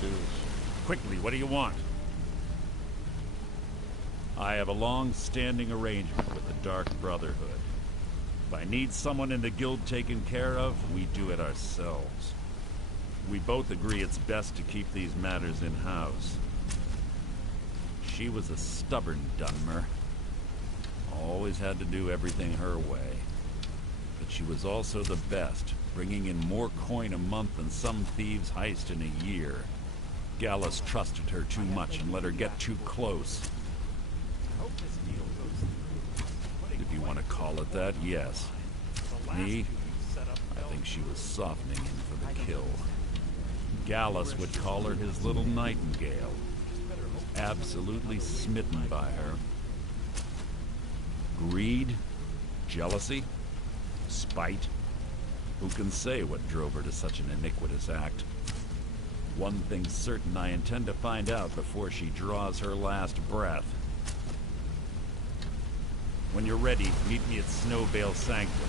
do this. Quickly, what do you want? I have a long-standing arrangement with the Dark Brotherhood. If I need someone in the guild taken care of, we do it ourselves. We both agree it's best to keep these matters in-house. She was a stubborn Dunmer. Always had to do everything her way. But she was also the best, bringing in more coin a month than some thieves heist in a year. Gallus trusted her too much and let her get too close. If you want to call it that, yes. Me? I think she was softening him for the kill. Gallus would call her his little nightingale. Absolutely smitten by her. Greed? Jealousy? Spite? Who can say what drove her to such an iniquitous act? One thing's certain, I intend to find out before she draws her last breath. When you're ready, meet me at Snowbale Sanctum.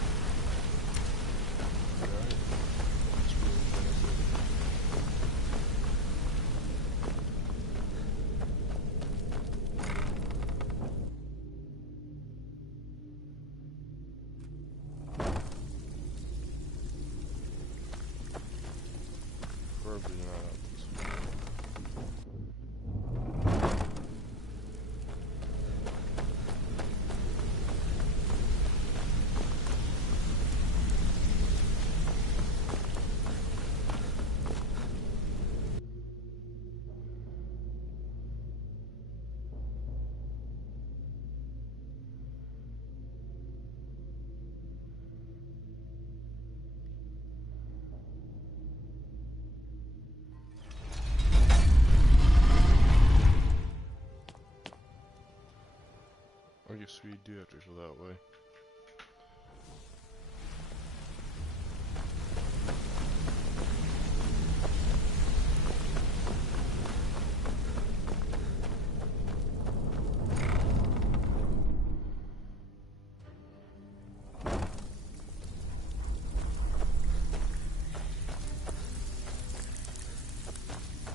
I guess we do have to go that way.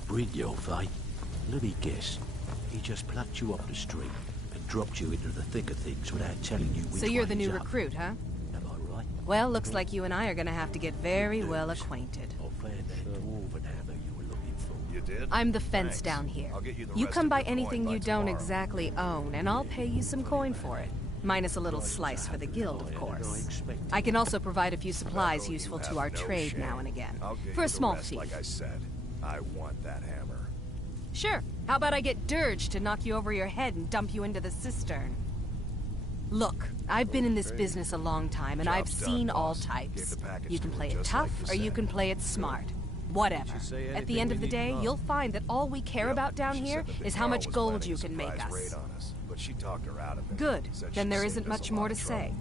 Brynjolf, eh? Let me guess. He just plucked you off the street and dropped you into the thick of things without telling you which So you're way the new he's up. recruit, huh? Am I right? Well, looks like you and I are gonna have to get very well acquainted. I found that dwarven hammer you were looking for. You did? I'm the fence Thanks. down here. I'll get you the You rest come of by your coin anything by you don't tomorrow. exactly own, and I'll pay you some coin for it. Minus a little slice for the guild, of course. I can also provide a few supplies You useful have to our no trade shame. now and again. I'll get For you a the small rest, fee. Like I said, I want that hammer. Sure. How about I get Dirge to knock you over your head and dump you into the cistern? Look, I've been in this business a long time, and I've Job's done, seen all boss. types. Gave the package You can to her play it just tough, like you or you said. can play it smart. Whatever. Did you say At the anything end we of the need to day, know? you'll find that all we care Yep, about down she here said that Big is how Carl much was gold planning you a can make surprise us. raid on us, but she talked her out of it. Good. Said Then she'd there saved isn't us much a lot more to of trouble. say.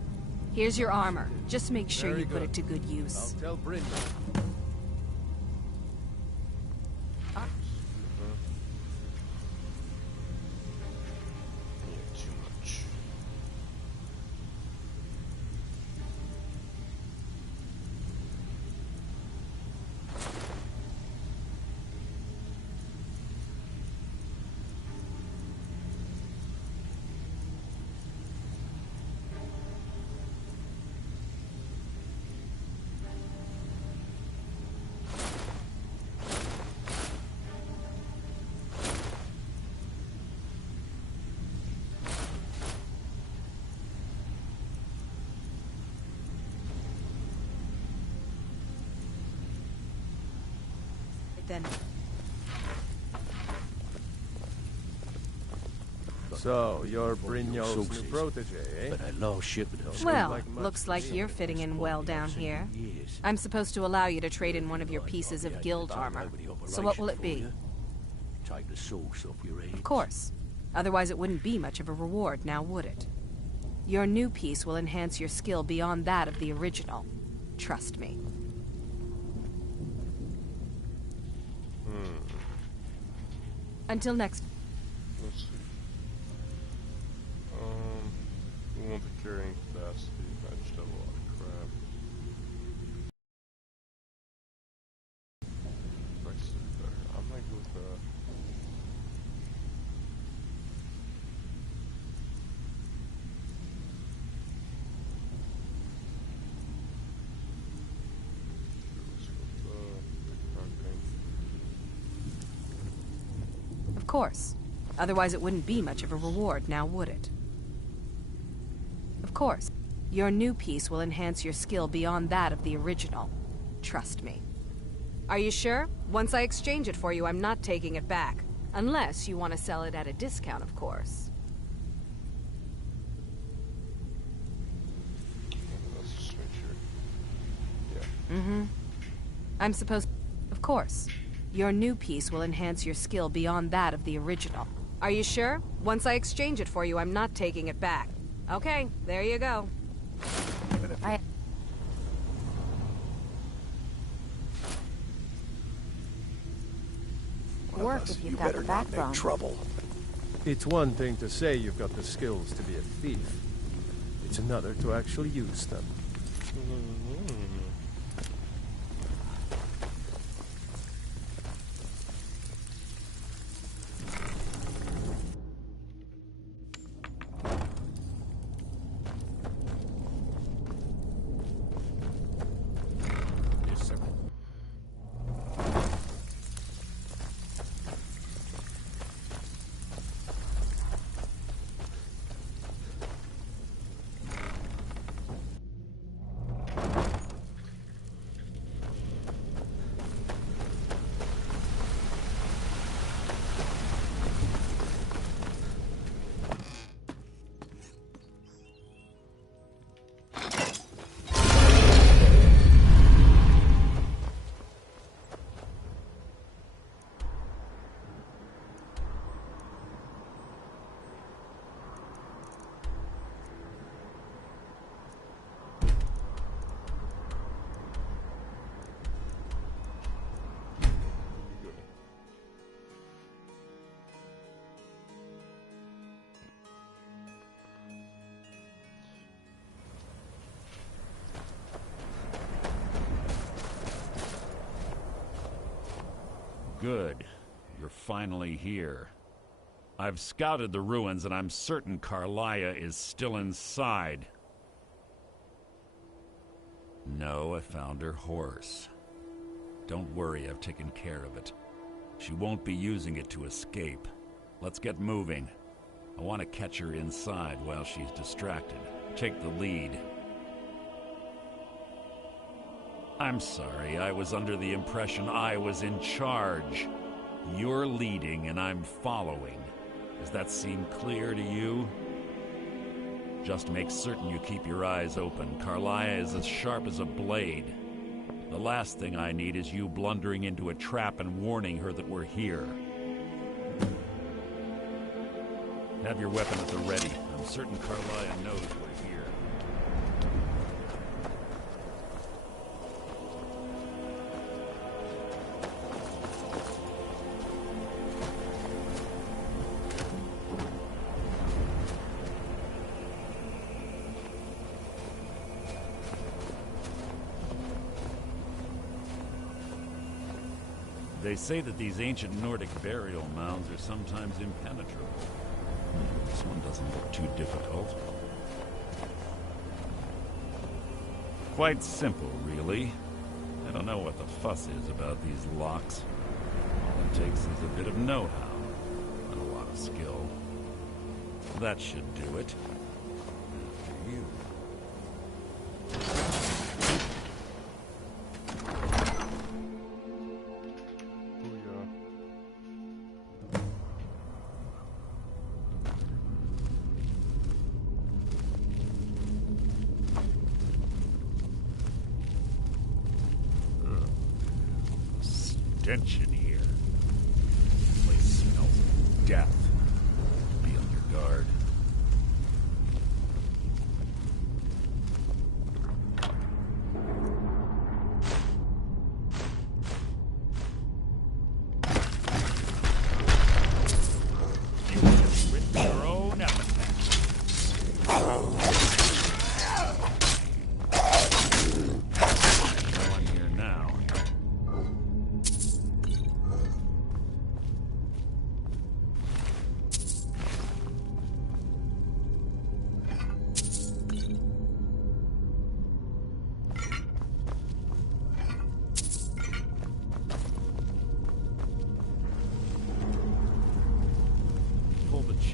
Here's your armor. Just make sure Very you put good. it to good I'll use. tell Brynjolf. Yeah, too much. Then So, you're Brynjolf's new Sources. protege, eh? But that last shipment of well, like much looks to like me. you're fitting in well down here. years. I'm supposed to allow you to trade in one of your pieces of guild armor. So what will it be? Take the sauce off your head. Of course. Otherwise it wouldn't be much of a reward, now would it? Your new piece will enhance your skill beyond that of the original. Trust me. Until next. Let's see. We want the carrying capacity. I just have a lot of crap. Price is better. I might go with course. Otherwise it wouldn't be much of a reward, now would it? Of course. Your new piece will enhance your skill beyond that of the original. Trust me. Are you sure? Once I exchange it for you, I'm not taking it back. Unless you want to sell it at a discount, of course. Let's just make sure. Yeah. Mm-hmm. I'm supposed... Of course. Your new piece will enhance your skill beyond that of the original. Are you sure? Once I exchange it for you, I'm not taking it back. Okay, there you go. Work if you've got the backbone. Trouble. It's one thing to say you've got the skills to be a thief. It's another to actually use them. Good. You're finally here. I've scouted the ruins and I'm certain Carlia is still inside. No, I found her horse. Don't worry, I've taken care of it. She won't be using it to escape. Let's get moving. I want to catch her inside while she's distracted. Take the lead. I'm sorry, I was under the impression I was in charge. You're leading and I'm following. Does that seem clear to you? Just make certain you keep your eyes open. Carlia is as sharp as a blade. The last thing I need is you blundering into a trap and warning her that we're here. Have your weapon at the ready. I'm certain Carlia knows we're here. They say that these ancient Nordic burial mounds are sometimes impenetrable. This one doesn't look too difficult. Quite simple, really. I don't know what the fuss is about these locks. All it takes is a bit of know-how and a lot of skill. That should do it. After you. Stench in here. This place smells of death. Be on your guard. You just with your own epitaph. No one here now.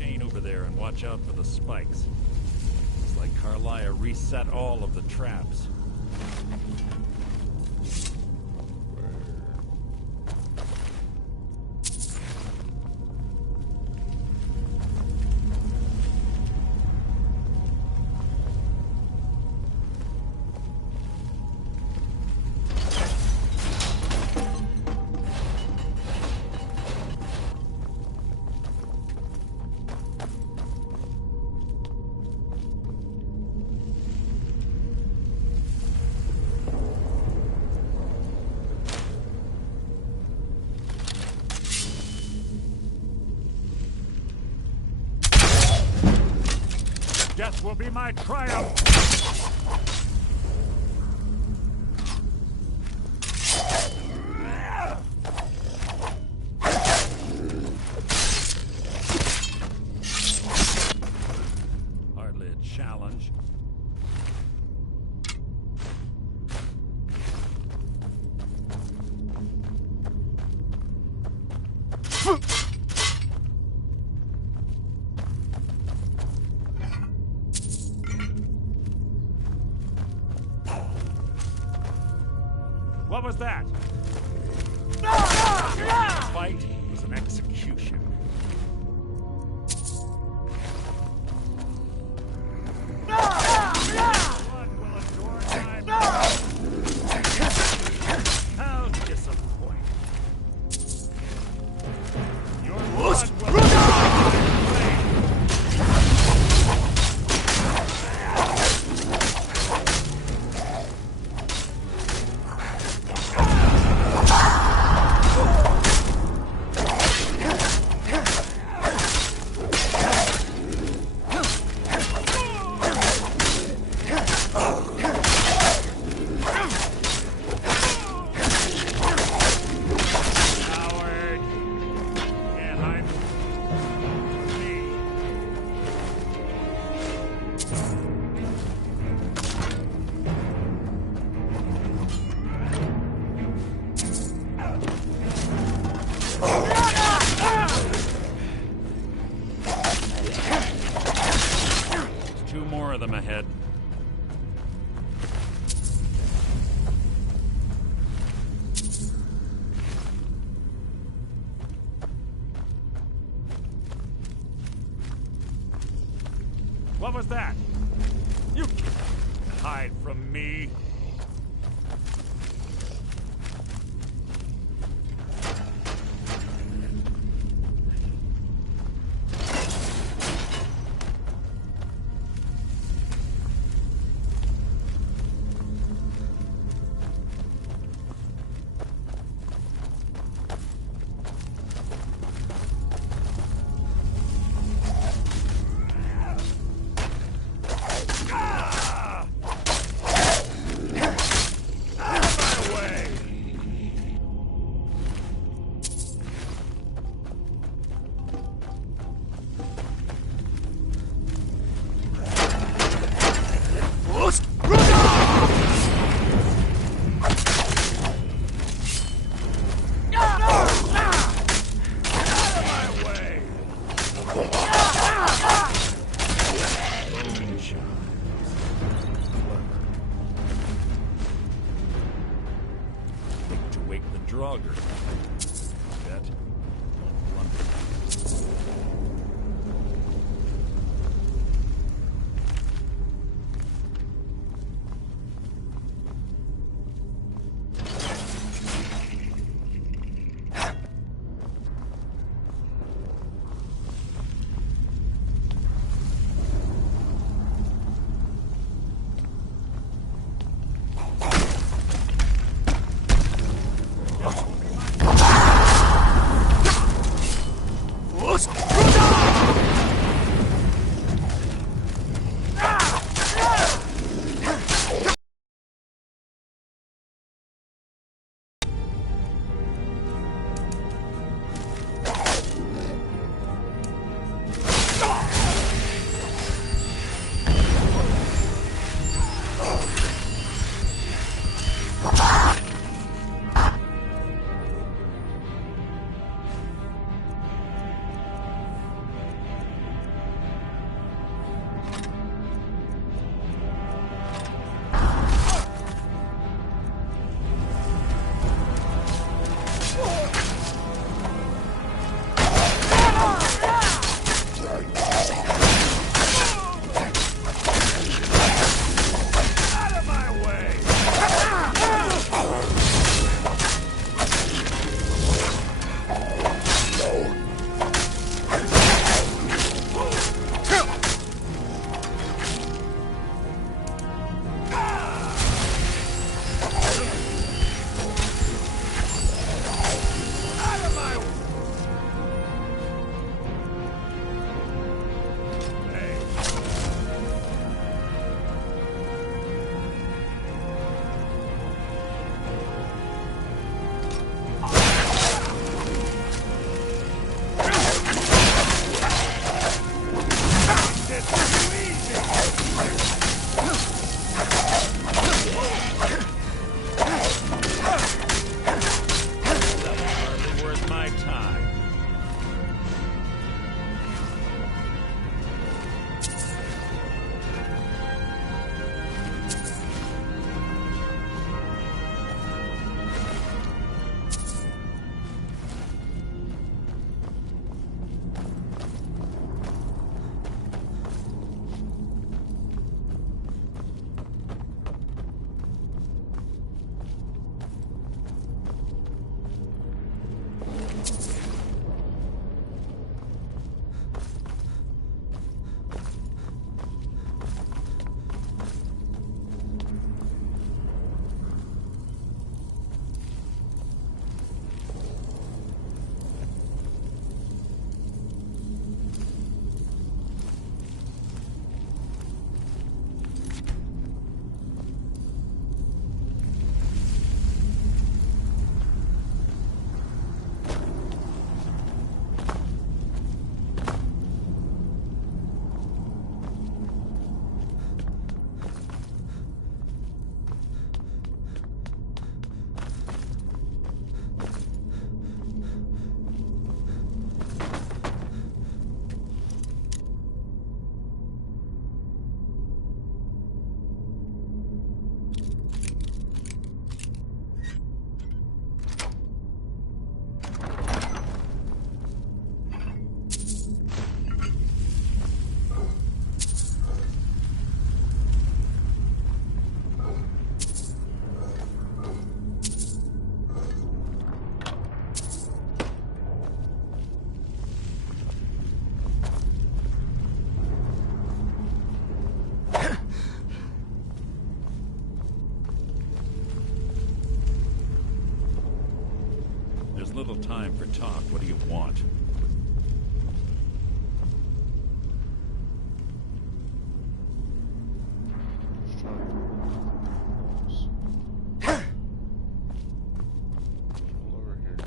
chain over there and watch out for the spikes. It's like Carlia reset all of the traps. Death will be my triumph! Hardly a challenge. What was that? The fight was an execution. Blood will adorn my mouth. How disappointing. Your blood will adorn my blade. Two more of them ahead. What was that? You can't hide from me. Draugr. Bet. Blunder. There's little time for talk. What do you want? Over here.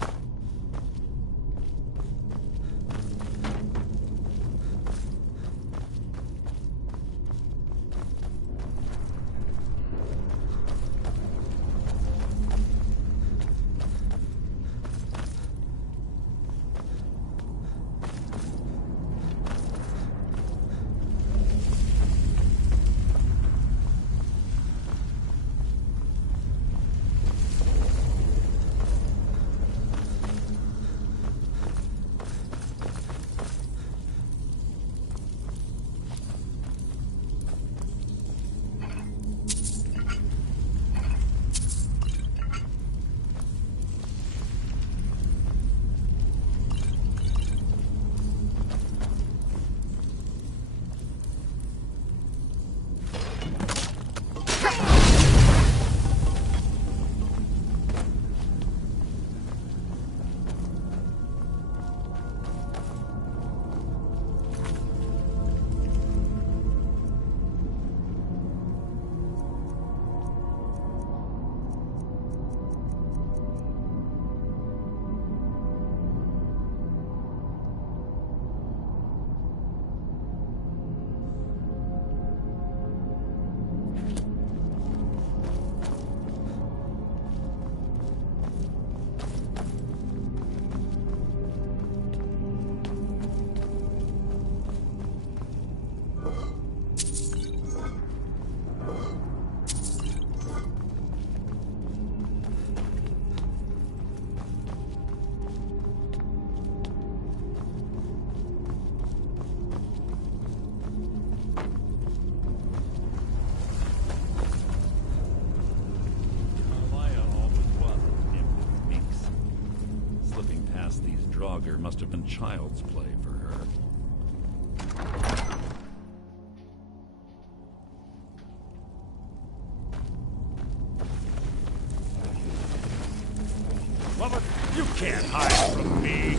Draugr must have been child's play for her. Woman, you can't hide from me!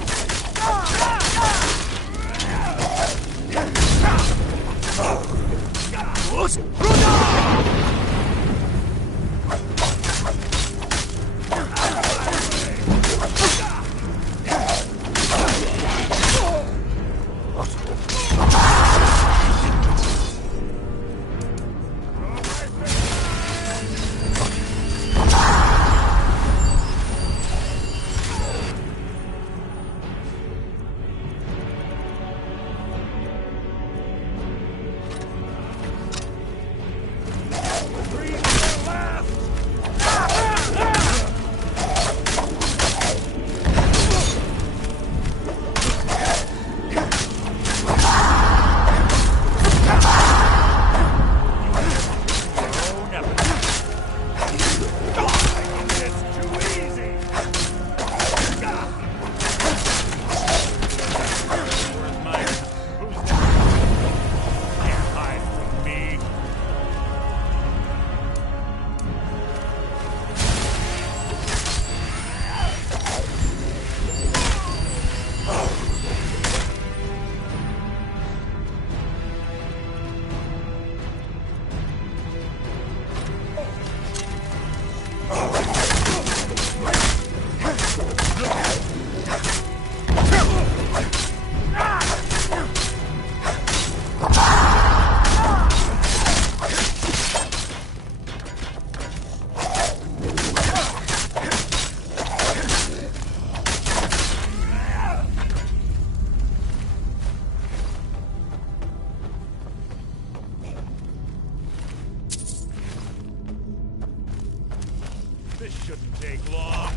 This shouldn't take long.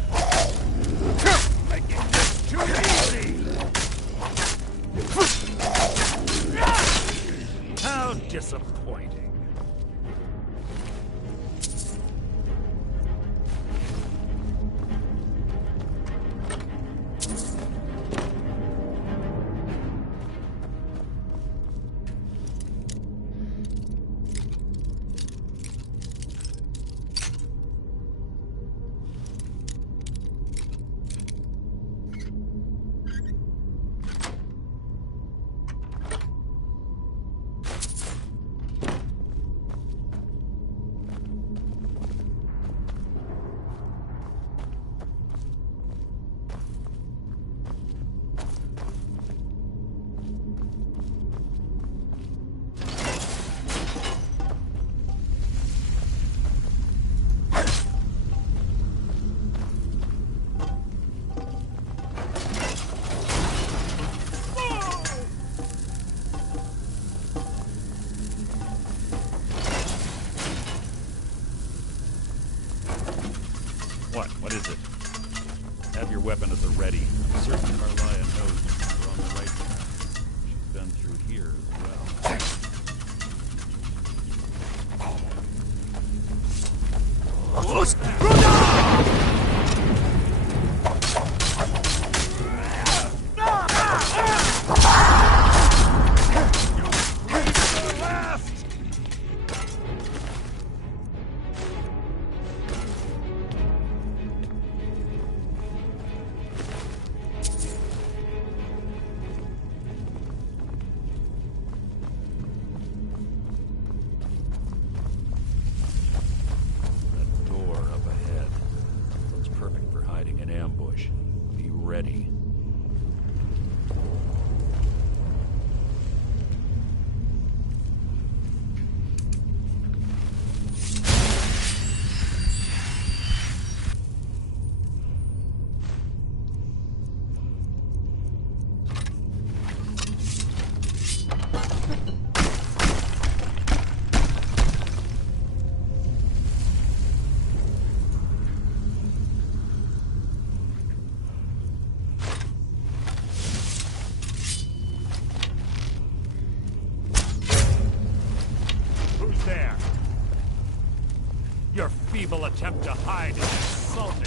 Making this too easy! How disappointing. equipment at the ready. I'm certain Carlia knows we're on the right track. She's been through here as well. Ready. Your feeble attempt to hide is insulting.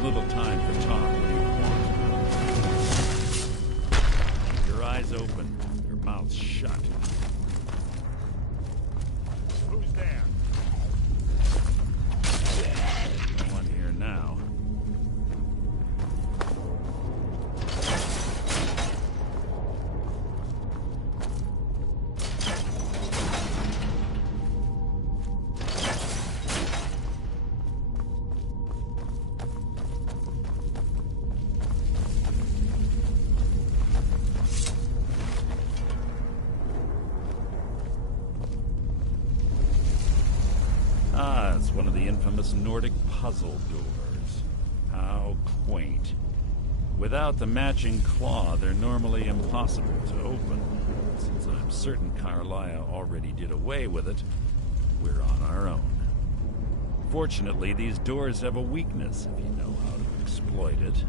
Little time for talk when you want. Your eyes open, your mouth shut. Who's there? No one here now. It's one of the infamous Nordic puzzle doors. How quaint. Without the matching claw, they're normally impossible to open. Since I'm certain Carlia already did away with it, we're on our own. Fortunately, these doors have a weakness if you know how to exploit it.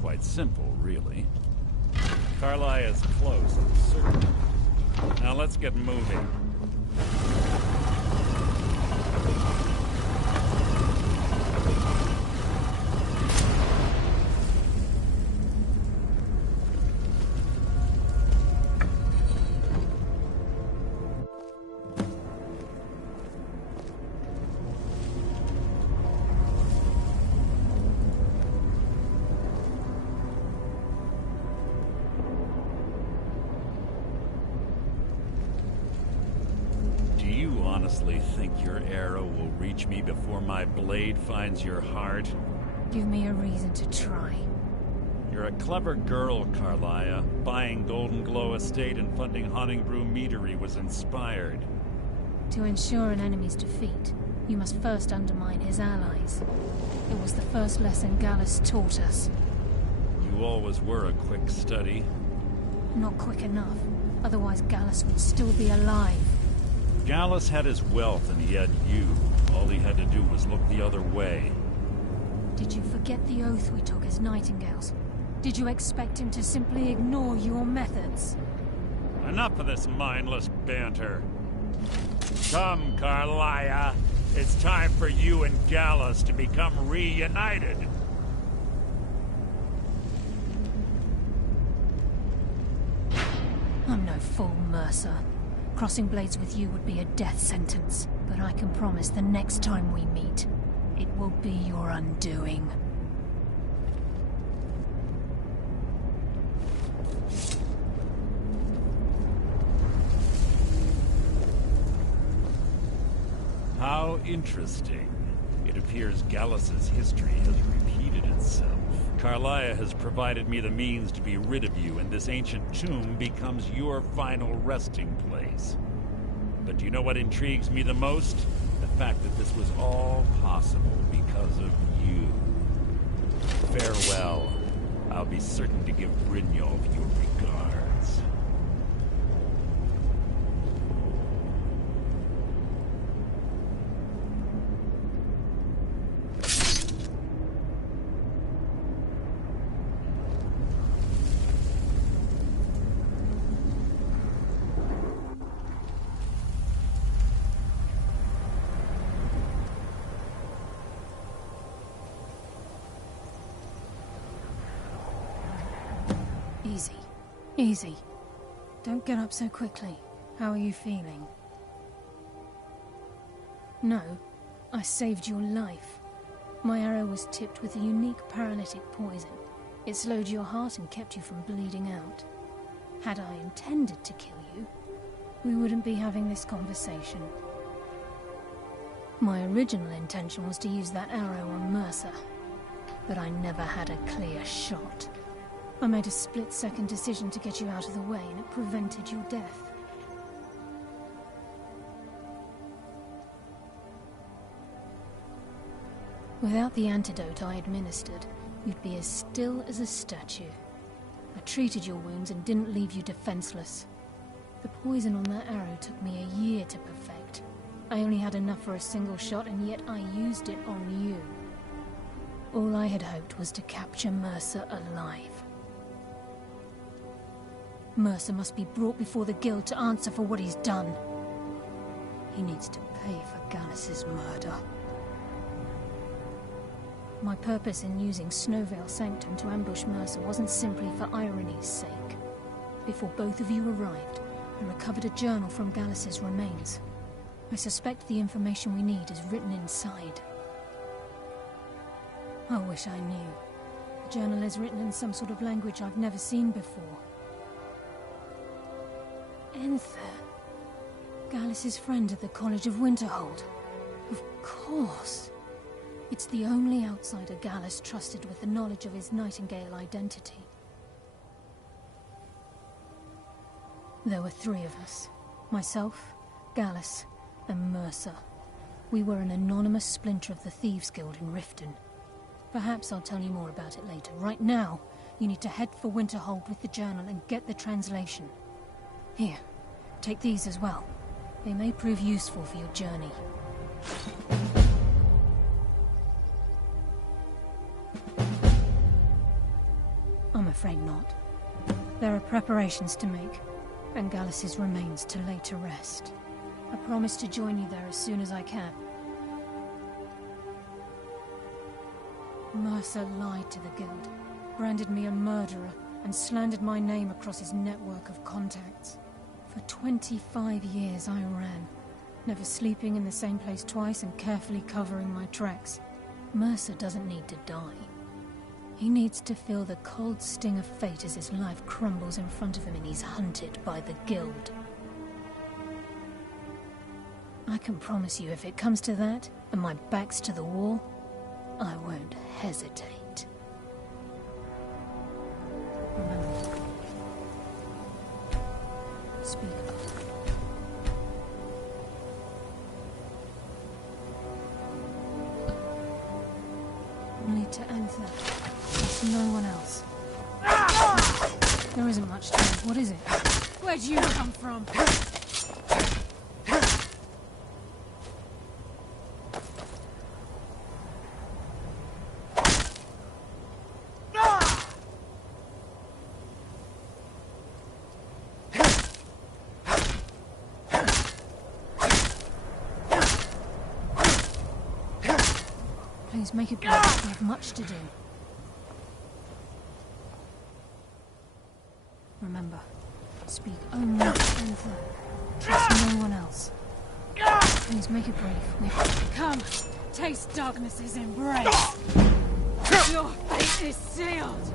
Quite simple, really. Carlia is close, I'm certain. Now let's get moving. Honestly think your arrow will reach me before my blade finds your heart? Give me a reason to try. You're a clever girl, Carlia. Buying Golden Glow Estate and funding Honningbrew Meadery was inspired. To ensure an enemy's defeat, you must first undermine his allies. It was the first lesson Gallus taught us. You always were a quick study. Not quick enough. Otherwise Gallus would still be alive. Gallus had his wealth and he had you. All he had to do was look the other way. Did you forget the oath we took as Nightingales? Did you expect him to simply ignore your methods? Enough of this mindless banter. Come, Carlia. It's time for you and Gallus to become reunited. I'm no fool, Mercer. Crossing blades with you would be a death sentence, but I can promise the next time we meet, it will be your undoing. How interesting. It appears Gallus's history has repeated itself. Carlia has provided me the means to be rid of you, and this ancient tomb becomes your final resting place. But do you know what intrigues me the most? The fact that this was all possible because of you. Farewell. I'll be certain to give Brynjolf your regards. Easy. Easy. Don't get up so quickly. How are you feeling? No, I saved your life. My arrow was tipped with a unique paralytic poison. It slowed your heart and kept you from bleeding out. Had I intended to kill you, we wouldn't be having this conversation. My original intention was to use that arrow on Mercer, but I never had a clear shot. I made a split-second decision to get you out of the way, and it prevented your death. Without the antidote I administered, you'd be as still as a statue. I treated your wounds and didn't leave you defenseless. The poison on that arrow took me a year to perfect. I only had enough for a single shot, and yet I used it on you. All I had hoped was to capture Mercer alive. Mercer must be brought before the Guild to answer for what he's done. He needs to pay for Gallus's murder. My purpose in using Snowvale Sanctum to ambush Mercer wasn't simply for irony's sake. Before both of you arrived, I recovered a journal from Gallus's remains. I suspect the information we need is written inside. I wish I knew. The journal is written in some sort of language I've never seen before. Enther. Gallus's friend at the College of Winterhold. Of course. It's the only outsider Gallus trusted with the knowledge of his Nightingale identity. There were three of us. Myself, Gallus, and Mercer. We were an anonymous splinter of the Thieves Guild in Riften. Perhaps I'll tell you more about it later. Right now, you need to head for Winterhold with the journal and get the translation. Here, take these as well. They may prove useful for your journey. I'm afraid not. There are preparations to make, and Gallus's remains to lay to rest. I promise to join you there as soon as I can. Mercer lied to the Guild, branded me a murderer, and slandered my name across his network of contacts. For 25 years I ran, never sleeping in the same place twice and carefully covering my tracks. Mercer doesn't need to die. He needs to feel the cold sting of fate as his life crumbles in front of him and he's hunted by the Guild. I can promise you, if it comes to that, and my back's to the wall, I won't hesitate. Remember. Speak up. Only to enter. There's no one else. There isn't much time. What is it? Where'd you come from? Please make it brief. We have much to do. Remember, speak only to Anther. Trust no one else. Please make it brief. Come, taste darkness's embrace. Your fate is sealed.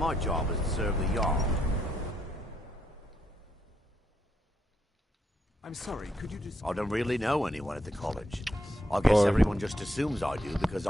My job is to serve the Jarl. I'm sorry, could you just... I don't really know anyone at the college. I guess Or- everyone just assumes I do because